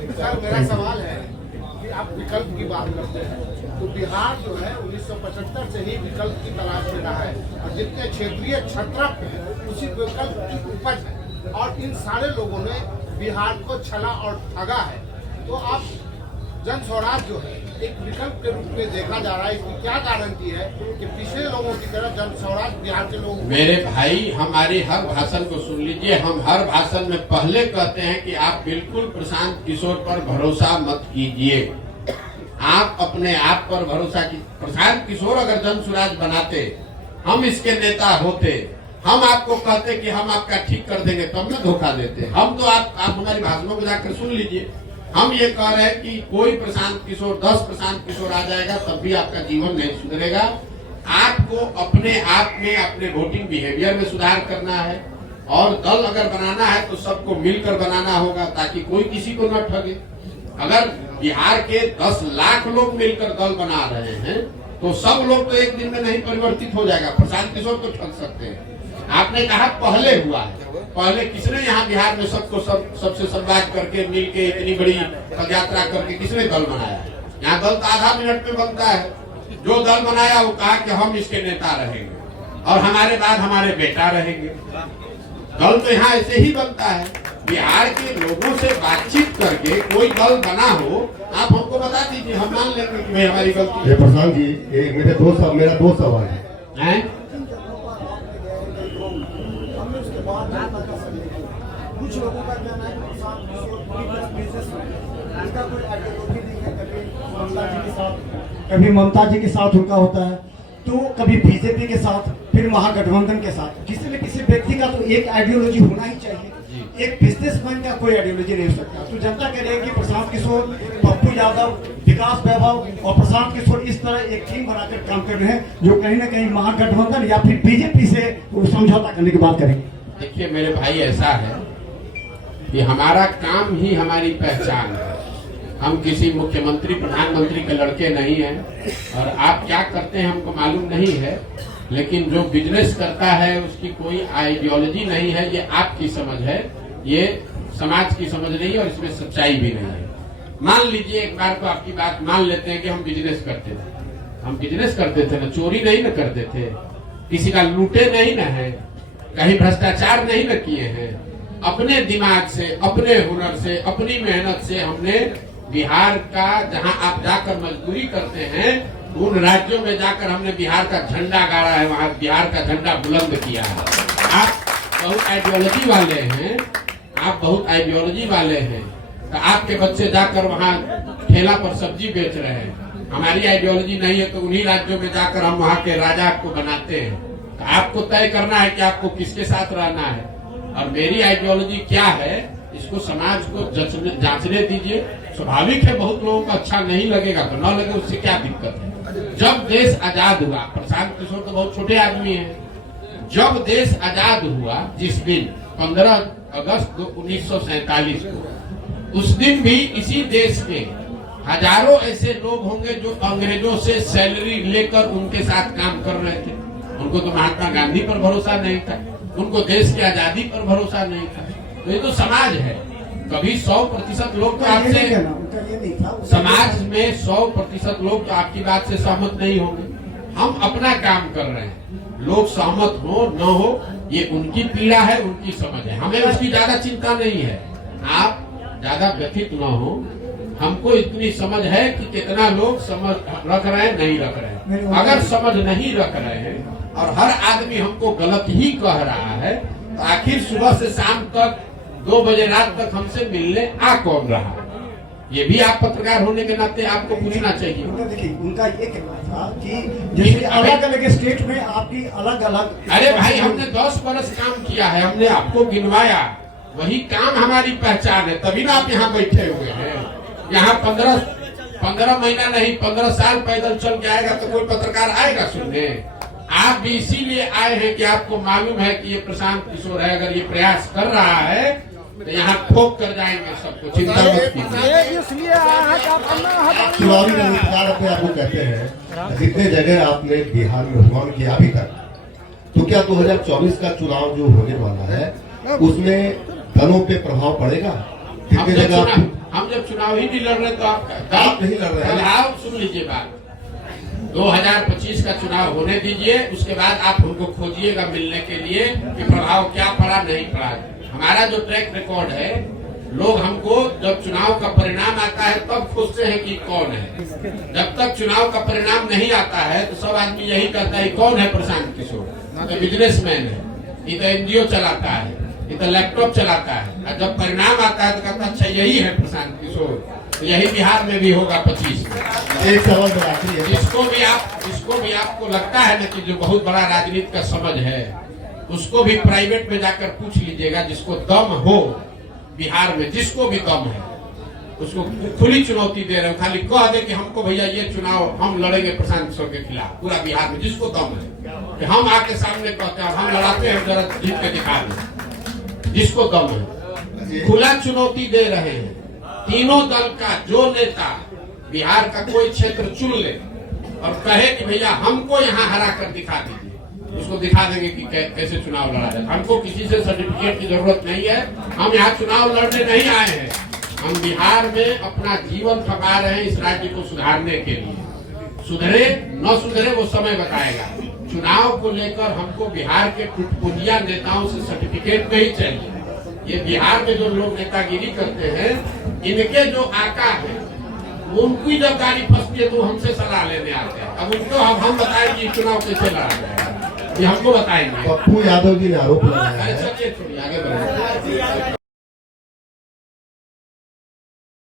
Sir मेरा सवाल है कि आप विकल्प की बात करते हैं तो बिहार जो है 1975 से ही विकल्प की तलाश में रहा है और जितने क्षेत्रीय छत्रप हैं उसी विकल्प की उपज है और इन सारे लोगों ने बिहार को छला और ठगा है। तो आप जन स्वराज जो है एक विकल्प के रूप में देखा जा रहा है, इसकी क्या गारंटी है कि पिछले लोगों की तरह जन स्वराज बिहार के लोगों? मेरे भाई, हमारी हर भाषण को सुन लीजिए। हम हर भाषण में पहले कहते हैं कि आप बिल्कुल प्रशांत किशोर पर भरोसा मत कीजिए, आप अपने आप पर भरोसा कीजिए। प्रशांत किशोर अगर जन स्वराज बनाते, हम इसके नेता होते, हम आपको कहते कि हम आपका ठीक कर देंगे, तब में धोखा देते। हम तो आप हमारी भाषणों को जाकर सुन लीजिए। हम ये कह रहे हैं कि कोई प्रशांत किशोर 10 प्रशांत किशोर आ जाएगा तब भी आपका जीवन नहीं सुधरेगा। आपको अपने आप में, अपने वोटिंग बिहेवियर में सुधार करना है और दल अगर बनाना है तो सबको मिलकर बनाना होगा ताकि कोई किसी को न ठगे। अगर बिहार के 10 लाख लोग मिलकर दल बना रहे हैं तो सब लोग तो एक दिन में नहीं परिवर्तित हो जाएगा। प्रशांत किशोर तो ठग सकते हैं। आपने कहा पहले हुआ है, पहले किसने यहाँ बिहार में सबको सबसे संवाद करके मिलके इतनी बड़ी पदयात्रा करके किसने दल बनाया? यहाँ दल तो आधा मिनट में बनता है। जो दल बनाया वो कहा कि हम इसके नेता रहेंगे और हमारे बाद हमारे बेटा रहेंगे। दल तो यहाँ ऐसे ही बनता है। बिहार के लोगों से बातचीत करके कोई दल बना हो, आप हमको बता दीजिए, हम मान लेंगे कि हमारी गलती है। प्रशांत जी, मेरा दो सवाल है। कुछ लोगों का कहना है कभी ममता जी के साथ उनका होता है, तो कभी बीजेपी के साथ, फिर महागठबंधन के साथ। किसी न किसी व्यक्ति का तो एक आइडियोलॉजी होना ही चाहिए। एक बिजनेसमैन का कोई आइडियोलॉजी नहीं हो सकता। तो जनता कह रही है कि प्रशांत किशोर, पप्पू यादव, विकास वैभव और प्रशांत किशोर इस तरह एक टीम बनाकर काम कर रहे हैं जो कहीं ना कहीं महागठबंधन या फिर बीजेपी से समझौता करने की बात करेंगे। देखिए मेरे भाई, ऐसा है कि हमारा काम ही हमारी पहचान है। हम किसी मुख्यमंत्री प्रधानमंत्री के लड़के नहीं हैं और आप क्या करते हैं हमको मालूम नहीं है, लेकिन जो बिजनेस करता है उसकी कोई आइडियोलॉजी नहीं है। ये आपकी समझ है, ये समाज की समझ नहीं है और इसमें सच्चाई भी नहीं है। मान लीजिए एक बार को आपकी बात मान लेते हैं कि हम बिजनेस करते थे। हम बिजनेस करते थे ना, चोरी नहीं न करते थे, किसी का लूटे नहीं न है, कहीं भ्रष्टाचार नहीं न किए हैं। अपने दिमाग से, अपने हुनर से, अपनी मेहनत से हमने बिहार का, जहां आप जाकर मजदूरी करते हैं उन राज्यों में जाकर हमने बिहार का झंडा गाड़ा है, वहां बिहार का झंडा बुलंद किया है। आप बहुत आइडियोलॉजी वाले हैं, आप बहुत आइडियोलॉजी वाले हैं, तो आपके बच्चे जाकर वहां ठेला पर सब्जी बेच रहे हैं। हमारी आइडियोलॉजी नहीं है तो उन्हीं राज्यों में जाकर हम वहां के राजा को बनाते हैं। तो आपको तय करना है कि आपको किसके साथ रहना है और मेरी आइडियोलॉजी क्या है, इसको समाज को जांचने दीजिए। स्वाभाविक है बहुत लोगों को अच्छा नहीं लगेगा तो न लगे, उससे क्या दिक्कत है। जब देश आजाद हुआ, प्रशांत किशोर तो बहुत छोटे आदमी हैं, जब देश आजाद हुआ जिस दिन 15 अगस्त 1947 को, उस दिन भी इसी देश के हजारों ऐसे लोग होंगे जो अंग्रेजों से सैलरी लेकर उनके साथ काम कर रहे थे। उनको तो महात्मा गांधी पर भरोसा नहीं था, उनको देश की आजादी पर भरोसा नहीं था। तो ये तो समाज है। कभी 100% लोग तो आपसे, समाज में 100% लोग तो आपकी बात से सहमत नहीं होंगे। हम अपना काम कर रहे हैं, लोग सहमत हो न हो ये उनकी पीड़ा है, उनकी समझ है, हमें उसकी ज्यादा चिंता नहीं है। आप ज्यादा व्यथित न हो, हमको इतनी समझ है कि कितना लोग समझ रख रहे हैं, नहीं रख रहे हैं। अगर समझ नहीं रख रहे हैं और हर आदमी हमको गलत ही कह रहा है तो आखिर सुबह से शाम तक 2 बजे रात तक हमसे मिलने आ कौन रहा? ये भी आप पत्रकार होने के नाते आपको पूछना चाहिए। देखिए उनका ये कहना था कि जैसे अलग अलग स्टेट में आपकी अलग अलग, अरे भाई हमने 10 बरस काम किया है, हमने आपको गिनवाया, वही काम हमारी पहचान है, तभी ना आप यहाँ बैठे हुए हैं। यहाँ 15 महीना नहीं 15 साल पैदल चल के आएगा तो कोई पत्रकार आएगा सुनने? आप भी इसीलिए आए हैं कि आपको मालूम है कि ये प्रशांत किशोर है, अगर ये प्रयास कर रहा है तो यहाँ ठोक कर जाएंगे सबको, चिंता मत कीजिए। चुनावी रणनीतिकार अपने आपको कहते हैं, जितने जगह आपने बिहार में भ्रमण किया अभी तक, तो क्या 2024 का चुनाव जो होने वाला है उसमें दलों पे प्रभाव पड़ेगा? कितने जगह हम जब चुनाव ही नहीं लड़ रहे तो आप नहीं लड़ रहे हैं। कल आओ सुन लीजिए बात, 2025 का चुनाव होने दीजिए, उसके बाद आप हमको खोजिएगा मिलने के लिए कि प्रभाव क्या पड़ा नहीं पड़ा। हमारा जो ट्रैक रिकॉर्ड है, लोग हमको जब चुनाव का परिणाम आता है तब खोजते हैं कि कौन है। जब तक चुनाव का परिणाम नहीं आता है तो सब आदमी यही कहता है कौन है प्रशांत किशोर, तो बिजनेसमैन है, ये तो एनजीओ चलाता है, ये तो लैपटॉप चलाता है। और जब परिणाम आता है तो कहता अच्छा यही है प्रशांत किशोर। तो यही बिहार में भी होगा 25 में। एक सवाल मेरा आखिरी है। जिसको भी आपको लगता है ना कि जो बहुत बड़ा राजनीति का समझ है, उसको भी प्राइवेट में जाकर पूछ लीजिएगा, जिसको दम हो बिहार में, जिसको भी दम है उसको खुली चुनौती दे रहे हो। खाली कह दे कि हमको भैया ये चुनाव हम लड़ेंगे प्रशांत किशोर के खिलाफ, पूरा बिहार में जिसको दम है कि हम आके सामने कहते हैं हम लड़ाते हैं, जरा जीत के दिखा दें, जिसको दम है। खुला चुनौती दे रहे हैं तीनों दल का जो नेता बिहार का कोई क्षेत्र चुन ले और कहे कि भैया हमको यहाँ हरा कर दिखा दीजिए, उसको दिखा देंगे कि कैसे चुनाव लड़ा जाए। हमको किसी से सर्टिफिकेट की जरूरत नहीं है, हम यहाँ चुनाव लड़ने नहीं आए हैं, हम बिहार में अपना जीवन खपा रहे हैं इस राज्य को सुधारने के लिए। सुधरे न सुधरे वो समय बताएगा। चुनाव को लेकर हमको बिहार के टुटपुंजिया नेताओं से सर्टिफिकेट नहीं चाहिए। ये बिहार में जो लोग नेतागिरी करते हैं, इनके जो आका है उनकी जब गाड़ी फंसती है तो हमसे सलाह लेने आते हैं। अब उनको हम बताएंगे चुनाव कैसे लड़ा जाए, ये हमको बताएंगे। पप्पू यादव जी ने आरोप लगाया है चलिए आगे बढ़े।